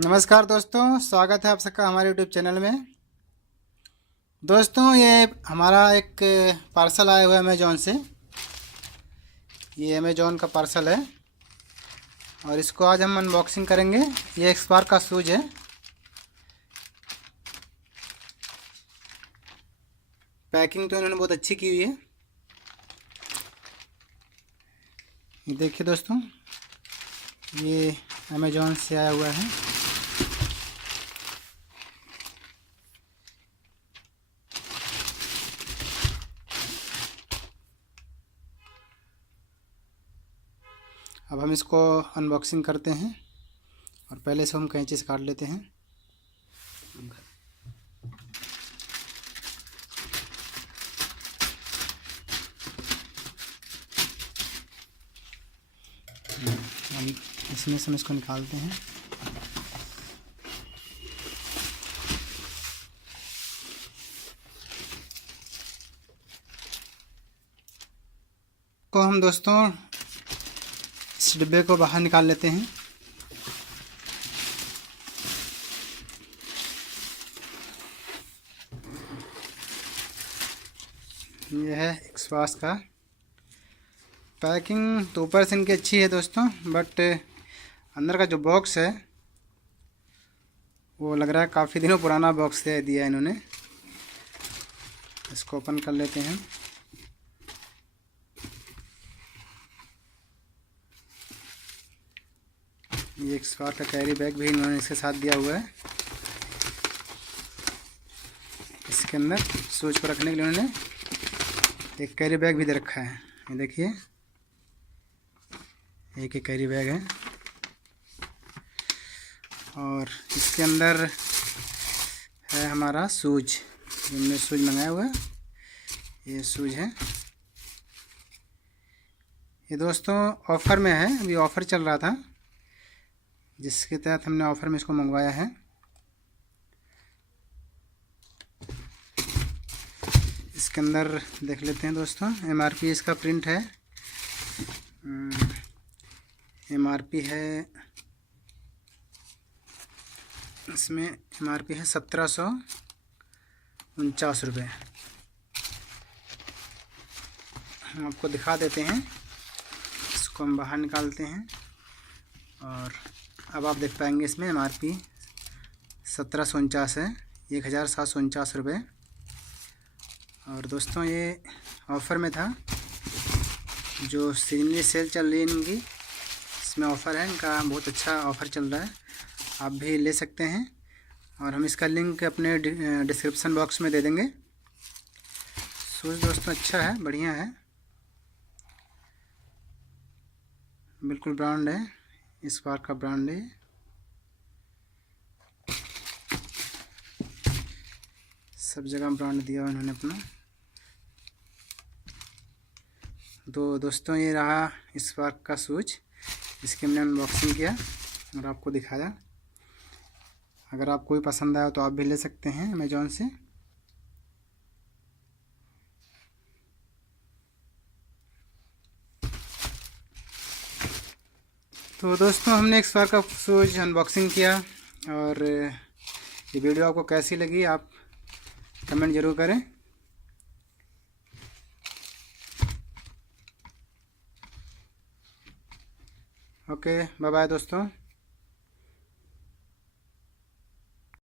नमस्कार दोस्तों, स्वागत है आप सबका हमारे यूट्यूब चैनल में। दोस्तों, ये हमारा एक पार्सल आया हुआ है अमेज़ॉन से। ये अमेज़ॉन का पार्सल है और इसको आज हम अनबॉक्सिंग करेंगे। ये एक्सपार का शूज़ है। पैकिंग तो इन्होंने बहुत अच्छी की हुई है। ये देखिए दोस्तों, ये अमेज़ॉन से आया हुआ है। अब हम इसको अनबॉक्सिंग करते हैं और पहले से हम कैंची से काट लेते हैं। हम इसमें से हम इसको निकालते हैं। को हम दोस्तों इस डिब्बे को बाहर निकाल लेते हैं। यह है एक्सपास का पैकिंग। तो ऊपर से इनकी अच्छी है दोस्तों, बट अंदर का जो बॉक्स है वो लग रहा है काफ़ी दिनों पुराना बॉक्स दे दिया इन्होंने। इसको ओपन कर लेते हैं। ये एक्सपार का कैरी बैग भी इन्होंने इसके साथ दिया हुआ है। इसके अंदर शूज को रखने के लिए उन्होंने एक कैरी बैग भी दे रखा है। ये देखिए, एक ही कैरी बैग है और इसके अंदर है हमारा शूज। हमने शूज मंगाया हुआ है, ये शूज है। ये दोस्तों ऑफ़र में है, अभी ऑफ़र चल रहा था जिसके तहत हमने ऑफ़र में इसको मंगवाया है। इसके अंदर देख लेते हैं दोस्तों, एमआरपी इसका प्रिंट है। एमआरपी है, इसमें एमआरपी है 1749 रुपये। हम आपको दिखा देते हैं। इसको हम बाहर निकालते हैं और अब आप देख पाएंगे इसमें एमआरपी 1749 है, 1749 रुपये। और दोस्तों ये ऑफ़र में था, जो सीजनली सेल चल रही है इनकी, इसमें ऑफ़र है इनका, बहुत अच्छा ऑफ़र चल रहा है। आप भी ले सकते हैं और हम इसका लिंक अपने डिस्क्रिप्शन बॉक्स में दे देंगे। शूज़ दोस्तों अच्छा है, बढ़िया है, बिल्कुल ब्रांड है, एक्सपार का ब्रांड है। सब जगह ब्रांड दिया हुआ इन्होंने अपना। तो दोस्तों ये रहा एक्सपार का शूज, इसकी हमने अनबॉक्सिंग किया और आपको दिखाया। अगर आपको भी पसंद आया तो आप भी ले सकते हैं अमेज़ॉन से। तो दोस्तों हमने एक्सपार का शूज अनबॉक्सिंग किया और ये वीडियो आपको कैसी लगी आप कमेंट ज़रूर करें। ओके, बाय बाय दोस्तों।